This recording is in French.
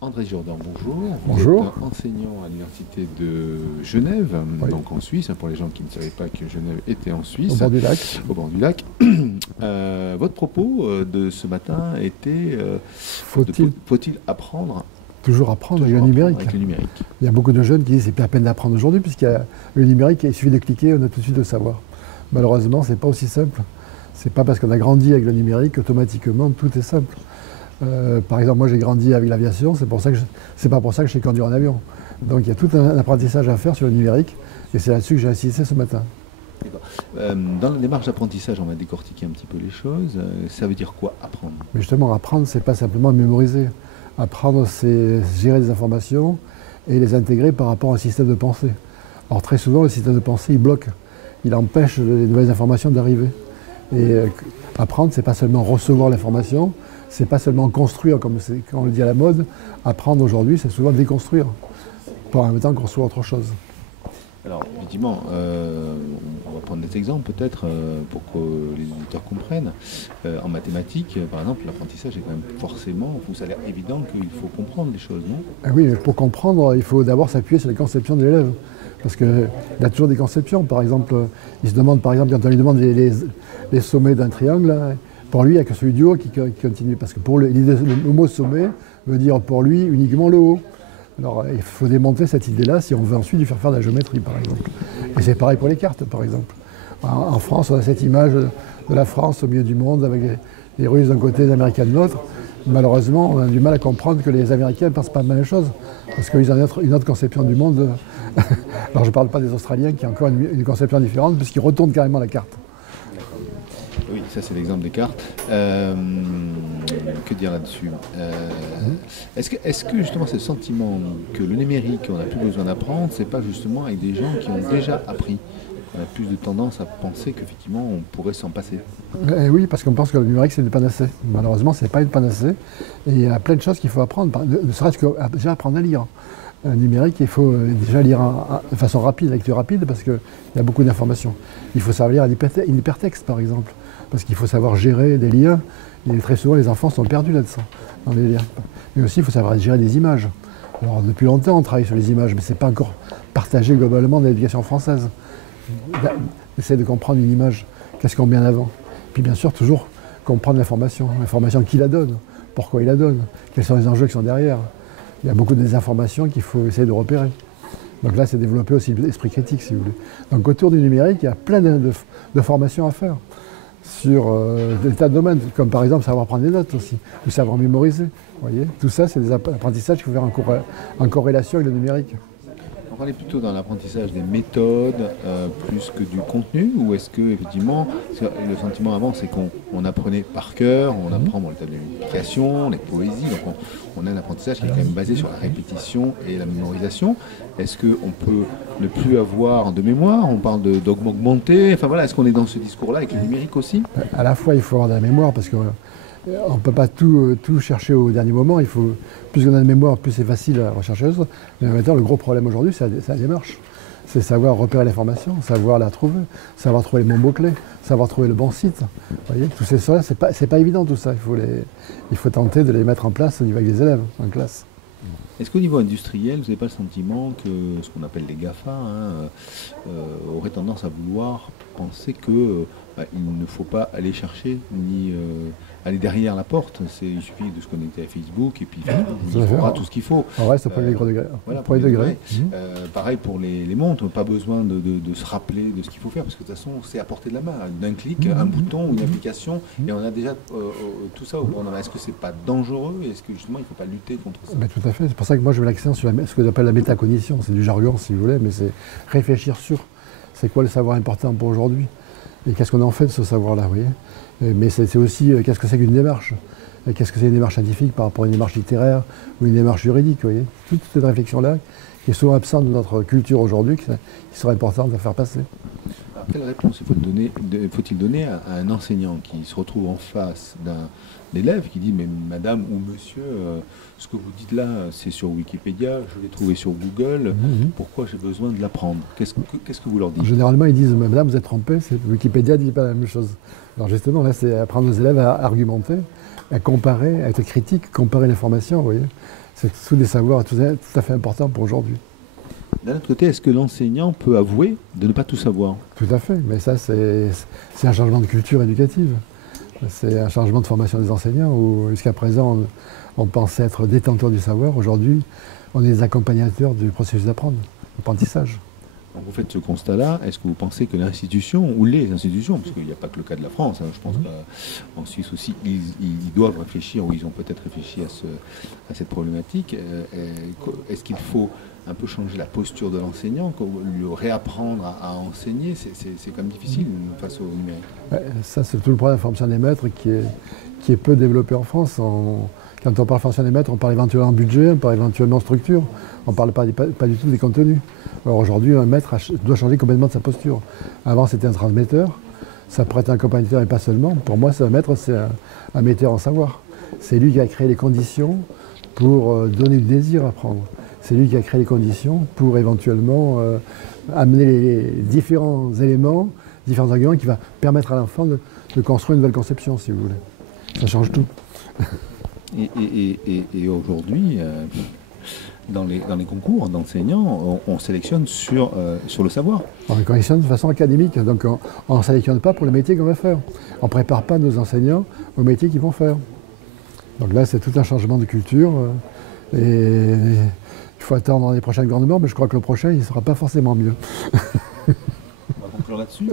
André Jourdan, bonjour. Vous Bonjour. êtes enseignant à l'Université de Genève, Oui. donc en Suisse, pour les gens qui ne savaient pas que Genève était en Au Suisse, bord du lac. au bord du lac. Votre propos de ce matin était Faut-il faut-il apprendre toujours apprendre avec toujours le apprendre numérique? avec le numérique? Il y a beaucoup de jeunes qui disent que c'est plus à peine d'apprendre aujourd'hui, le numérique, il suffit de cliquer, on a tout de suite le savoir. Malheureusement, c'est pas aussi simple. C'est pas parce qu'on a grandi avec le numérique qu'automatiquement tout est simple. Par exemple, moi j'ai grandi avec l'aviation, c'est pas pour ça que je sais conduire un avion. Donc il y a tout un apprentissage à faire sur le numérique, et c'est là-dessus que j'ai insisté ce matin. D'accord. Dans la démarche d'apprentissage, on va décortiquer un petit peu les choses. Ça veut dire quoi, apprendre? Mais justement, apprendre, c'est pas simplement mémoriser. Apprendre, c'est gérer des informations et les intégrer par rapport à un système de pensée. Or, très souvent, le système de pensée, il bloque. Il empêche les nouvelles informations d'arriver. Et apprendre, c'est pas seulement recevoir l'information, c'est pas seulement construire, comme on le dit à la mode. Apprendre aujourd'hui, c'est souvent déconstruire, pour en même temps construire autre chose. Alors, effectivement, on va prendre des exemples peut-être pour que les auditeurs comprennent. En mathématiques, par exemple, l'apprentissage est quand même forcément, ça a l'air évident qu'il faut comprendre les choses, non? Ah oui, mais pour comprendre, il faut d'abord s'appuyer sur les conceptions de l'élève. Parce qu'il a toujours des conceptions. Par exemple, il se demande, par exemple, quand on lui demande les sommets d'un triangle, hein, pour lui, il n'y a que celui du haut qui continue. Parce que pour le mot sommet veut dire pour lui uniquement le haut. Alors il faut démontrer cette idée-là si on veut ensuite lui faire faire de la géométrie, par exemple. Et c'est pareil pour les cartes, par exemple. En France, on a cette image de la France au milieu du monde avec les Russes d'un côté et les Américains de l'autre. Malheureusement, on a du mal à comprendre que les Américains ne pensent pas la même chose, parce qu'ils ont une autre conception du monde. Alors je ne parle pas des Australiens qui ont encore une conception différente, puisqu'ils retournent carrément la carte. Oui, ça c'est l'exemple des cartes. Que dire là-dessus? Est-ce que justement ce sentiment que le numérique, on n'a plus besoin d'apprendre, c'est pas justement avec des gens qui ont déjà appris? On a plus de tendance à penser qu'effectivement on pourrait s'en passer. Oui, parce qu'on pense que le numérique c'est une panacée. Malheureusement, ce n'est pas une panacée. Et il y a plein de choses qu'il faut apprendre, ne serait-ce que déjà apprendre à lire. Un numérique, il faut déjà lire de façon rapide, lecture rapide, parce qu'il y a beaucoup d'informations. Il faut savoir lire un hypertexte, par exemple, parce qu'il faut savoir gérer des liens. Et très souvent, les enfants sont perdus là-dedans, dans les liens. Mais aussi, il faut savoir gérer des images. Alors, depuis longtemps, on travaille sur les images, mais ce n'est pas encore partagé globalement dans l'éducation française. Essayer de comprendre une image, qu'est-ce qu'on met en avant. Puis bien sûr, toujours comprendre l'information qui la donne, pourquoi il la donne, quels sont les enjeux qui sont derrière. Il y a beaucoup de désinformations qu'il faut essayer de repérer. Donc là, c'est développer aussi l'esprit critique, si vous voulez. Donc autour du numérique, il y a plein de formations à faire sur des tas de domaines, comme par exemple savoir prendre des notes aussi, ou savoir mémoriser. Vous voyez, tout ça, c'est des apprentissages qu'il faut faire en corrélation avec le numérique. On est plutôt dans l'apprentissage des méthodes plus que du contenu, ou est-ce que effectivement le sentiment avant c'est qu'on apprenait par cœur, on apprend les tables de multiplication, les poésies, donc on a un apprentissage qui est quand même basé sur la répétition et la mémorisation. Est-ce qu'on peut ne plus avoir de mémoire? On parle de dogme augmenté, enfin voilà, est-ce qu'on est dans ce discours-là avec le numérique aussi? À la fois, il faut avoir de la mémoire, parce qu'on ne peut pas tout chercher au dernier moment. Plus on a de mémoire, plus c'est facile à rechercher. Mais en même temps, le gros problème aujourd'hui, c'est la démarche. C'est savoir repérer l'information, savoir la trouver, savoir trouver les bons mots-clés, savoir trouver le bon site. Vous voyez, tous ces choses-là, c'est pas évident tout ça. Il faut tenter de les mettre en place au niveau des élèves, en classe. Est-ce qu'au niveau industriel, vous n'avez pas le sentiment que ce qu'on appelle les GAFA auraient tendance à vouloir penser que il ne faut pas aller chercher ni aller derrière la porte? Il suffit de se connecter à Facebook et puis il faudra tout ce qu'il faut. On reste au premier degré. Voilà, premier degré. Pareil pour les montres, pas besoin de se rappeler de ce qu'il faut faire, parce que de toute façon c'est à portée de la main. D'un clic, un bouton ou une application, et on a déjà tout ça au bon endroit. Est-ce que c'est pas dangereux? Est-ce que justement il ne faut pas lutter contre ça? Ben, tout à fait. C'est pour ça que moi je mets l'accent sur ce que j'appelle la métacognition. C'est du jargon si vous voulez, mais c'est réfléchir sur c'est quoi le savoir important pour aujourd'hui. Et qu'est-ce qu'on en fait de ce savoir-là, vous voyez? Mais c'est aussi qu'est-ce que c'est qu'une démarche? Qu'est-ce que c'est une démarche scientifique par rapport à une démarche littéraire ou une démarche juridique, vous voyez? Toute cette réflexion-là, qui est souvent absente de notre culture aujourd'hui, qui serait importante à faire passer. Alors, quelle réponse faut-il donner à un enseignant qui se retrouve en face d'un élève qui dit mais madame ou monsieur, ce que vous dites là c'est sur Wikipédia, je l'ai trouvé sur Google, pourquoi j'ai besoin de l'apprendre? Qu'est-ce que vous leur dites? Généralement ils disent madame vous êtes trompée, Wikipédia ne dit pas la même chose. Alors justement là c'est apprendre aux élèves à argumenter, à comparer, à être critique, comparer l'information, vous voyez. C'est tous des savoirs tout à fait importants pour aujourd'hui. D'un autre côté, est-ce que l'enseignant peut avouer de ne pas tout savoir? Tout à fait, mais ça c'est un changement de culture éducative. C'est un changement de formation des enseignants où jusqu'à présent on pensait être détenteur du savoir. Aujourd'hui, on est des accompagnateurs du processus d'apprentissage. Quand vous faites ce constat-là, est-ce que vous pensez que l'institution, ou les institutions, parce qu'il n'y a pas que le cas de la France, je pense qu'en Suisse aussi, ils doivent réfléchir, ou ils ont peut-être réfléchi à cette problématique, est-ce qu'il faut un peu changer la posture de l'enseignant, lui réapprendre à enseigner? C'est quand même difficile face au numérique. Ouais, ça, c'est tout le problème de la formation des maîtres qui est peu développé en France. Quand on parle formation des maîtres, on parle éventuellement budget, on parle éventuellement structure, on ne parle pas du tout des contenus. Alors aujourd'hui, un maître doit changer complètement de sa posture. Avant, c'était un transmetteur, ça pourrait être un accompagnateur et pas seulement. Pour moi, un maître, c'est un metteur en savoir. C'est lui qui a créé les conditions pour donner du désir à apprendre. C'est lui qui a créé les conditions pour éventuellement amener les différents éléments, différents arguments qui va permettre à l'enfant de construire une nouvelle conception, si vous voulez. Ça change tout. Et aujourd'hui, dans les concours d'enseignants, on sélectionne sur le savoir. On sélectionne de façon académique, donc on ne sélectionne pas pour le métier qu'on va faire. On ne prépare pas nos enseignants au métier qu'ils vont faire. Donc là, c'est tout un changement de culture. Et il faut attendre les prochains gouvernements, mais je crois que le prochain, il ne sera pas forcément mieux. On va conclure là-dessus.